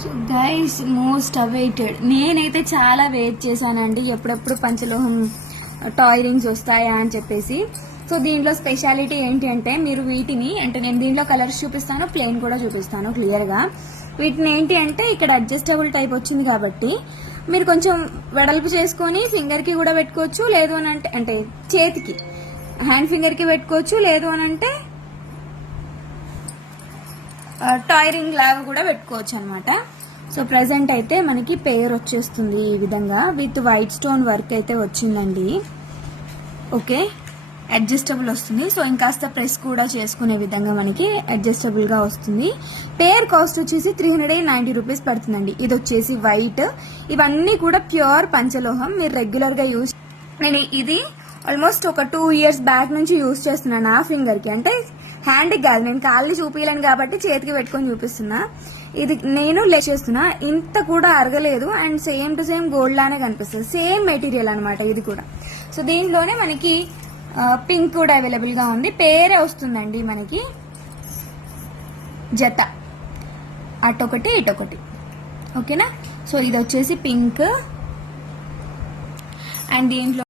So guys, most awaited, నేనైతే చాలా wait చేశానండి ఎప్పుడెప్పుడు పంచలోహం టాయ్ రింగ్స్ వస్తాయా అని చెప్పేసి. సో దీంట్లో స్పెషాలిటీ ఏంటి అంటే, మీరు వీటిని అంటే నేను దీంట్లో కలర్స్ చూపిస్తాను, ప్లెయిన్ కూడా చూపిస్తాను క్లియర్గా. వీటిని ఏంటి అంటే ఇక్కడ అడ్జస్టబుల్ టైప్ వచ్చింది కాబట్టి మీరు కొంచెం వెడల్పు చేసుకొని ఫింగర్కి కూడా పెట్టుకోవచ్చు, లేదు అని అంటే చేతికి హ్యాండ్ ఫింగర్కి పెట్టుకోవచ్చు, లేదు అని అంటే టాయ్ రింగ్ లాగా కూడా పెట్టుకోవచ్చు అనమాట. సో ప్రజెంట్ అయితే మనకి పేర్ వచ్చేస్తుంది ఈ విధంగా విత్ వైట్ స్టోన్ వర్క్ అయితే వచ్చిందండి. ఓకే, అడ్జస్టబుల్ వస్తుంది. సో ఇంకాస్త ప్రెస్ కూడా చేసుకునే విధంగా మనకి అడ్జస్టబుల్గా వస్తుంది. పేర్ కాస్ట్ వచ్చేసి 390 రూపీస్ పడుతుందండి. ఇది వచ్చేసి వైట్, ఇవన్నీ కూడా ప్యూర్ పంచలోహం. మీరు రెగ్యులర్గా యూజ్, నేను ఇది ఆల్మోస్ట్ ఒక 2 years బ్యాక్ నుంచి యూజ్ చేస్తున్నాను నా ఫింగర్కి, అంటే హ్యాండ్కి కాదు, నేను కాళ్ళని చూపించలేను కాబట్టి చేతికి పెట్టుకొని చూపిస్తున్నా. ఇది నేను చేస్తున్నా, ఇంత కూడా అరగలేదు and same to same gold లానే కనిపిస్తుంది. సేమ్ మెటీరియల్ అనమాట ఇది కూడా. సో దీనిలోనే మనకి పింక్ కూడా అవైలబుల్గా ఉంది. పేరే వస్తుందండి మనకి జత, అటొకటి ఇటొకటి. ఓకేనా. సో ఇది వచ్చేసి పింక్ అండ్ దీంట్లో